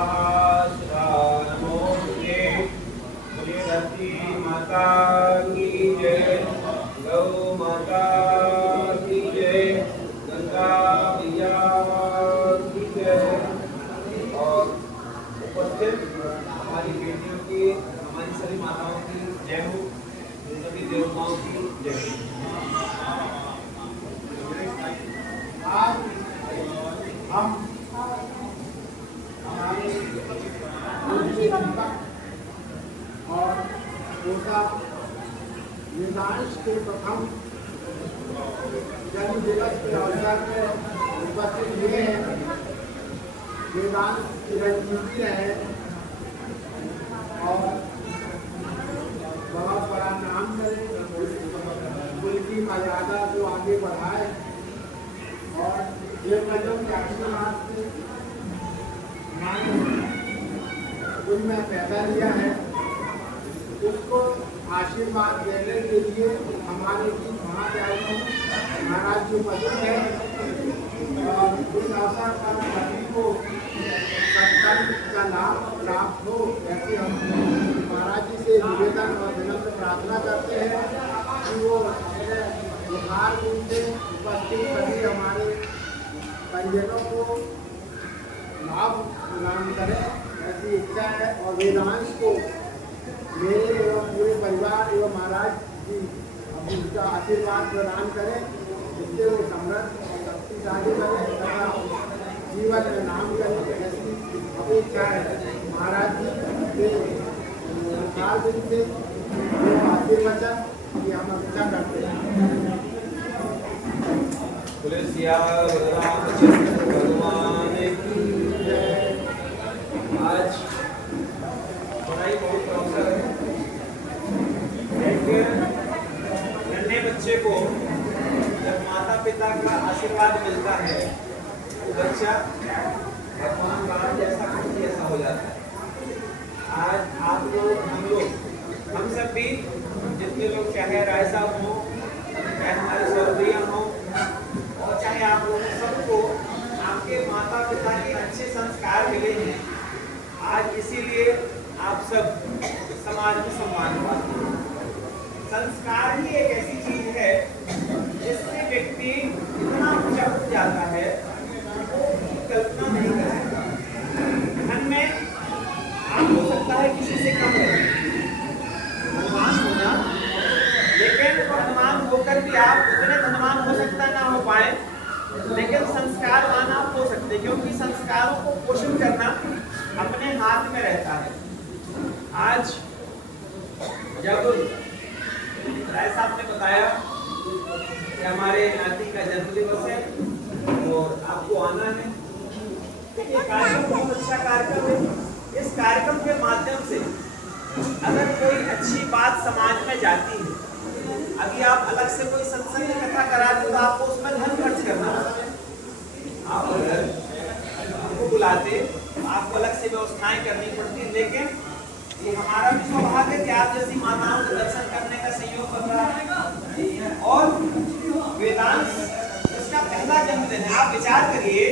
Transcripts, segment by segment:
स्वाहा नमोस्तुते। बोलिए धरती माता की जय, गौ माता की जय, गंगा मैया की जय। और उपस्थित हमारी बेटियों की, हमारी सभी माताओं की जय हो, सभी देवताओं की जय हो। आज हम हमारे और पोता वेदांश के प्रथम जन्म दिवस के अवसर में उपस्थित हुए हैं। वेदांश की रजनीति है और बहुत बड़ा नाम करें, कुल की मर्यादा को आगे बढ़ाए और ये कदम के आशीर्वाद से में पैदा लिया है, उसको आशीर्वाद देने के लिए हमारे बीच महाचार्यों महाराज जी मौजूद है और इस अवसर पर सभी को सत्संग का लाभ प्राप्त हो, ऐसे हम महाराज जी से निवेदन और विनम्र प्रार्थना करते हैं कि वो बुखार से उपस्थित सभी हमारे परिजनों को लाभ प्रदान करें, ऐसी इच्छा है। और वेदांश को मेरे एवं पूरे परिवार एवं महाराज जी अपनी उनका आशीर्वाद प्रदान करें, जिससे वो समृद्ध और शक्तिशाली बने तथा जीवन में नाम करें, ऐसी अपेक्षा है। महाराज जी के 4 दिन से आशीर्वचन की हम अपेक्षा करते हैं। भगवान की जय। आज बड़ाई बहुत अवसर है। नन्हे बच्चे को जब माता पिता का आशीर्वाद मिलता है तो बच्चा भगवान राम जैसा कुछ ऐसा हो जाता है। आज आप लोग हम सब भी जितने लोग, चाहे राय साहब हों, चाहे हमारे सौरभैया हों और चाहे आप लोगों सबको आपके माता पिता के अच्छे संस्कार मिले हैं। आज इसीलिए आप सब समाज में सम्मान पाते हैं। संस्कार ही एक ऐसी चीज है जिससे व्यक्ति इतना ऊंचा उठ जाता है वो कल्पना नहीं कर सकता। धन में आप हो सकता है किसी से कम रहे, धनवान होना, लेकिन धनवान होकर भी आप उतने धनवान हो सकता ना हो पाए, लेकिन संस्कारवान आप हो सकते, क्योंकि संस्कारों को पोषण करना अपने हाथ में रहता है। आज जब राय साहब ने बताया कि हमारे नाती का जन्म दिवस है और आपको आना है, तो ये कार्यक्रम बहुत अच्छा कार्यक्रम है। इस कार्यक्रम के माध्यम से अगर कोई अच्छी बात समाज में जाती है, अभी आप अलग से कोई सत्संग कथा करा दो तो आपको उसमें धन खर्च करना होता है। आप अगर आपको बुलाते आपको अलग से व्यवस्थाएं करनी पड़ती, लेकिन ये हमारा भी सौभाग्य है कि आप जैसी माताओं के दर्शन करने का सहयोग कर रहा है। और वेदांश इसका पहला जन्मदिन है। आप विचार करिए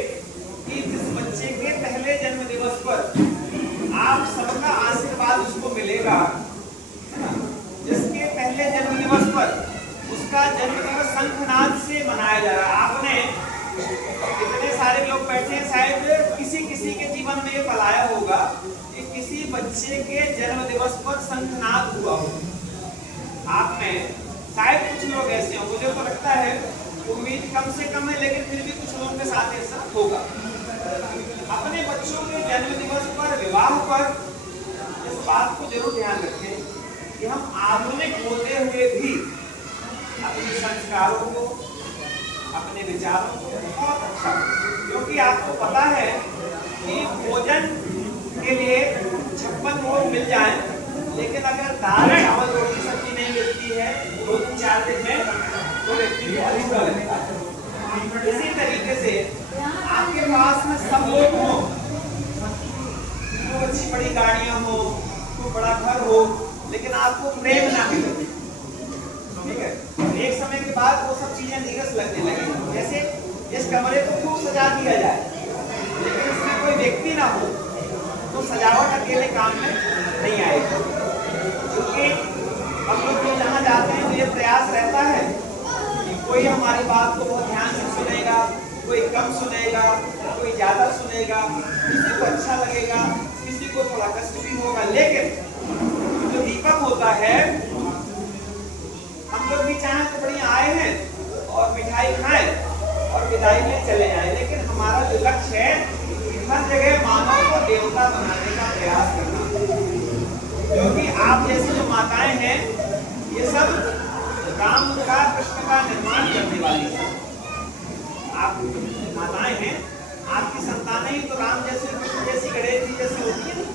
कि जिस बच्चे के पहले जन्म दिवस पर आप सबका आशीर्वाद उसको मिलेगा, जिसके पहले जन्म दिवस पर उसका जन्म दिवस शंखनाद से मनाया जा रहा है। आपने इतने सारे लोग बैठे हैं, शायद किसी किसी के जीवन में ये पलाया होगा कि किसी बच्चे के जन्म दिवस पर शंखनाद हुआ हो। आपने शायद कुछ लोग ऐसे हो, मुझे तो लगता है, उम्मीद कम से कम है, लेकिन फिर भी कुछ लोगों के साथ ऐसा होगा। अपने बच्चों के जन्म दिवस पर, विवाह पर इस बात को जरूर ध्यान रखें कि हम आधुनिक होते हुए भी अपने संस्कारों को, अपने विचारों को बहुत अच्छा, क्योंकि आपको पता है कि भोजन के लिए 56 भोग मिल जाए, लेकिन अगर दाल चावल रोटी सब्जी नहीं मिलती है 2-4 दिन में तो व्यक्ति को अधूरा लगता है। इसी तरीके से आपके पास में सब लोग हों, खूब अच्छी बड़ी गाड़ियां हो, खूब बड़ा घर हो, लेकिन आपको प्रेम ना मिले, ठीक है, एक समय के बाद वो सब चीजें नीरस लगने लगेगी। जैसे इस कमरे को खूब सजा दिया जाए, लेकिन इसमें कोई व्यक्ति ना हो सजावट अकेले काम में नहीं आएगी, क्योंकि हम लोग जो जहाँ जाते हैं तो ये प्रयास रहता है कि कोई हमारी बात को बहुत ध्यान से सुनेगा, कोई कम सुनेगा, कोई ज्यादा सुनेगा, किसी को अच्छा लगेगा, किसी को थोड़ा कष्ट भी होगा। लेकिन जो दीपक होता है, हम लोग भी चाहें तो बढ़िया आए हैं और मिठाई खाएं और विदाई में चले जाएं, लेकिन हमारा जो लक्ष्य है हर जगह मानव को देवता बनाने का प्रयास करना, क्योंकि आप जैसे जो माताएं हैं ये सब राम का कृष्ण का निर्माण करने वाली है। आप माताएं हैं, आपकी संतानें ही तो राम जैसे कृष्ण जैसी गणेश जी जैसी होती है।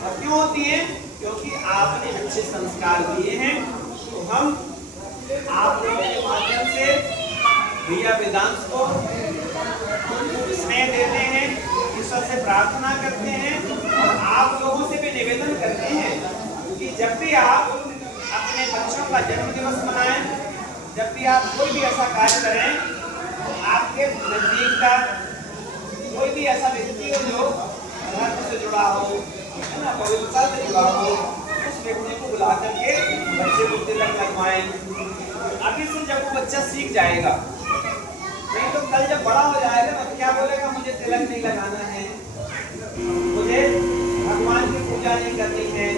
और क्यों होती है? क्योंकि आपने अच्छे संस्कार दिए हैं। तो हम आप लोगों के माध्यम से भैया वेदांत को स्नेह देते हैं, ईश्वर से प्रार्थना करते हैं और आप लोगों से भी निवेदन करते हैं कि जब भी आप अपने बच्चों का जन्म दिवस मनाएं, जब भी आप कोई भी ऐसा कार्य करें, तो आपके नजदीक का कोई भी ऐसा व्यक्ति हो जो धर्म से जुड़ा हो, है ना, पवित्रता से जुड़ा हो, उस व्यक्ति को बुला करके बच्चे को तिलक लगवाएं। अभी से जब वो बच्चा सीख जाएगा, नहीं तो कल जब बड़ा हो जाएगा तो क्या बोलेगा, मुझे तिलक नहीं लगाना है, मुझे भगवान की पूजा नहीं करनी है।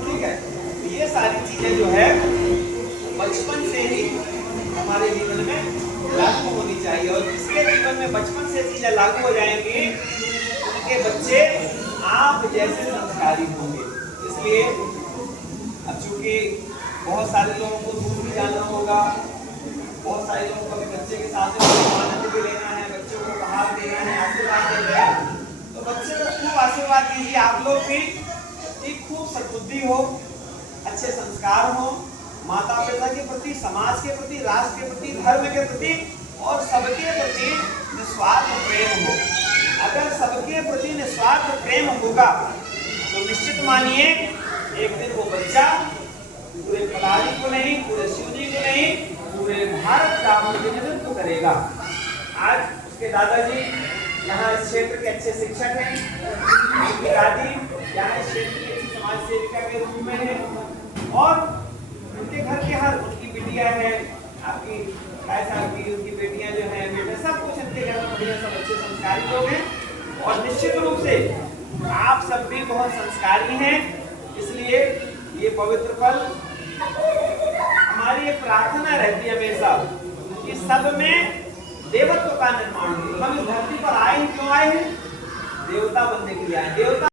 ठीक है, तो ये सारी चीजें जो है बचपन से ही हमारे जीवन में लागू होनी चाहिए, और जिसके जीवन में बचपन से चीजें लागू हो जाएंगी उनके बच्चे आप जैसे संस्कारी होंगे। इसलिए अब चूंकि बहुत सारे लोगों को दूर भी जाना होगा, बहुत सारे लोगों को अपने बच्चे के साथ आनंद भी लेना है, बच्चों को बाहर देना है, आशीर्वाद देना है, तो बच्चे को खूब आशीर्वाद दीजिए। आप लोग भी खूब सद्बुद्धि हो, अच्छे संस्कार हो, माता पिता के प्रति, समाज के प्रति, राष्ट्र के प्रति, धर्म के प्रति और सबके प्रति निस्वार्थ प्रेम हो। अगर सबके प्रति निस्वार्थ प्रेम होगा तो निश्चित मानिए एक दिन वो बच्चा पूरे पलारी को नहीं, पूरे शिवजी को नहीं, पूरे भारत का प्रतिनिधित्व करेगा। आज उसके दादाजी यहाँ इस क्षेत्र के अच्छे शिक्षक हैं, उनकी दादी यहाँ इस क्षेत्र की अच्छी समाज सेविका के रूप में है, और उनके घर के हर, उनकी बिटिया है, आपकी भाई साहब की उनकी बेटियां जो हैं, बेटे, सब कुछ उनके घर में बढ़िया, सब अच्छे संस्कारी लोग हैं। और निश्चित रूप से आप सब भी बहुत संस्कारी हैं, इसलिए ये पवित्र पल हमारी एक प्रार्थना रहती है हमेशा कि सब में देवत्व का निर्माण हो। हम इस धरती पर आए क्यों आए हैं? देवता बनने के लिए आए। देवता